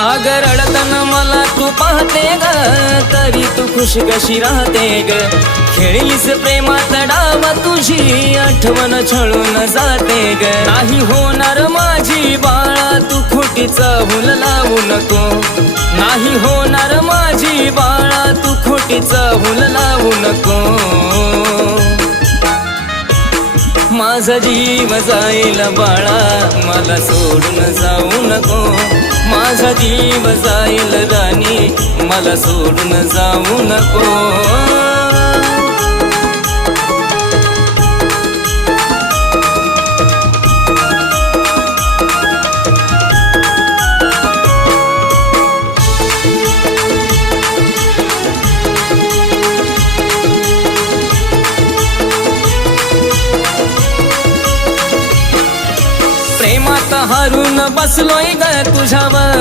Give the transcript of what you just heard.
आग रडताना मला तू पाहते ग, तरी तू खुश कशी राहते ग. खेळलीस प्रेमात डाव तुझी आठवण छळून जाते ग. नाही होणार माझी बाळा तू खोटीच भूल लावू नको. नाही होणार माझी बाळा तू खोटीच भूल लावू नको. माझा जीव जाईल बाळा मला सोडून जाऊ नको. माझा जीव जाईल राणी मला सोडून जाऊ नको. प्रेमात हारून बसलोय ग तुझ्यावर.